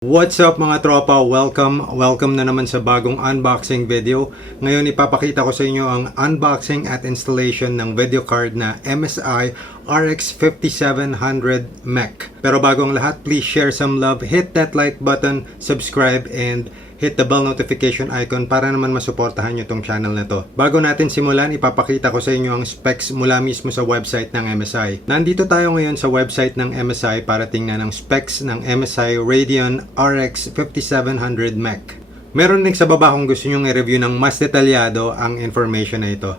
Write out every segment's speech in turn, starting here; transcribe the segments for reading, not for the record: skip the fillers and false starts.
What's up mga tropa? Welcome na naman sa bagong unboxing video. Ngayon ipapakita ko sa inyo ang unboxing at installation ng video card na Msi Rx5700 Mech. Pero bago ang lahat, please share some love, hit that like button, subscribe, and hit the bell notification icon para naman masuportahan nyo tong channel na to. Bago natin simulan, ipapakita ko sa inyo ang specs mula mismo sa website ng MSI. Nandito tayo ngayon sa website ng MSI para tingnan ang specs ng Msi Radeon Rx5700 Mech. Meron din sa baba kung gusto nyo i-review ng mas detalyado ang information na ito.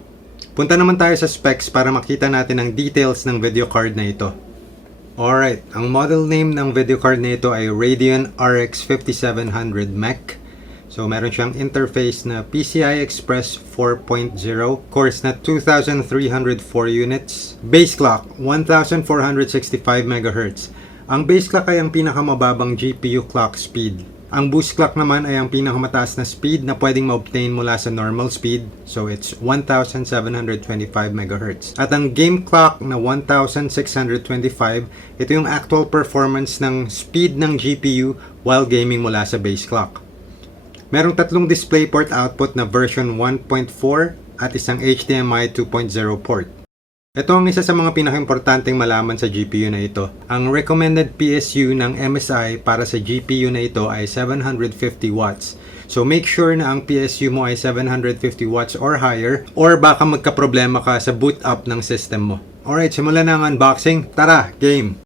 Punta naman tayo sa specs para makita natin ang details ng video card na ito. Alright, ang model name ng video card na ito ay Radeon Rx5700 Mech. So, meron siyang interface na PCI Express 4.0, cores na 2,304 units, base clock 1,465 MHz. Ang base clock ay ang pinakamababang GPU clock speed. Ang boost clock naman ay ang pinakamataas na speed na pwedeng ma-obtain mula sa normal speed. So, it's 1,725 MHz. At ang game clock na 1,625, ito yung actual performance ng speed ng GPU while gaming mula sa base clock. Merong tatlong DisplayPort output na version 1.4 at isang HDMI 2.0 port. Ito ang isa sa mga pinakaimportanteng malaman sa GPU na ito. Ang recommended PSU ng MSI para sa GPU na ito ay 750 watts. So make sure na ang PSU mo ay 750 watts or higher or baka magka-problema ka sa boot up ng system mo. Alright, simulan na ang unboxing. Tara, game!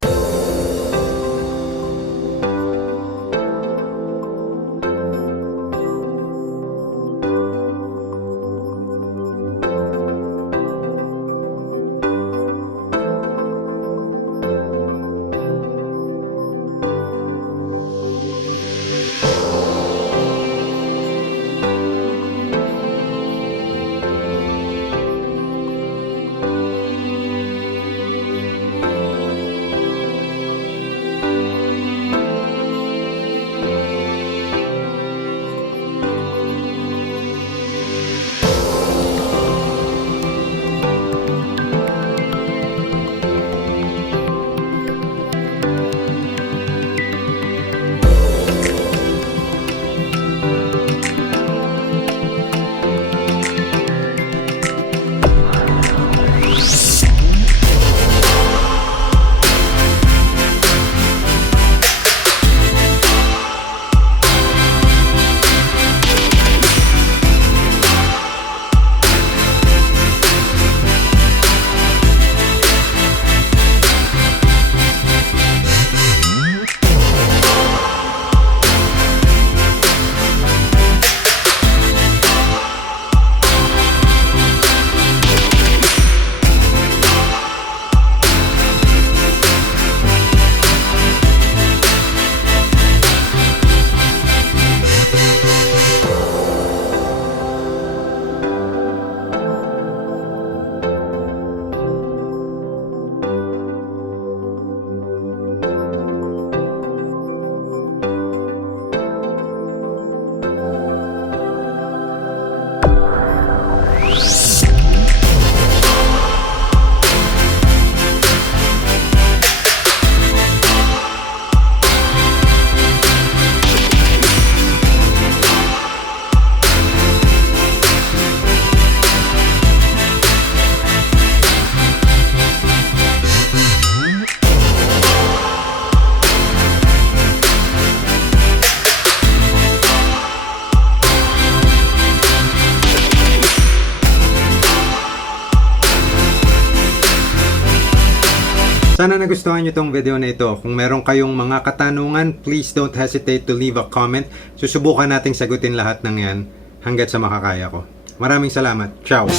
Sana nagustuhan nyo tong video na ito. Kung meron kayong mga katanungan, please don't hesitate to leave a comment. Susubukan nating sagutin lahat ng yan hanggat sa makakaya ko. Maraming salamat. Ciao!